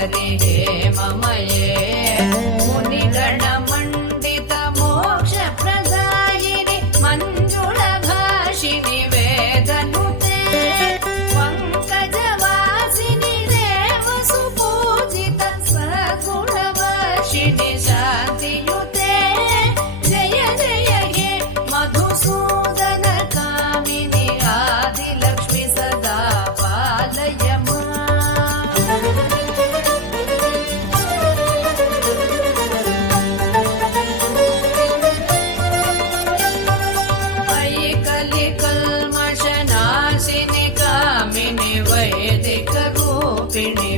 सागरि हेममये मुनिगणमण्डित मोक्षप्रदायिनि मञ्जुळभाषिणि वेदनुते पङ्कजवासिनि देवसुपूजित सगुणवर्षिणि शान्तियुते जय जय हे मधुसूदन कामिनि आदिलक्ष्मि सदा पालय कलिकल्मषनाशिनि कामिनि वैदिकरूपिणि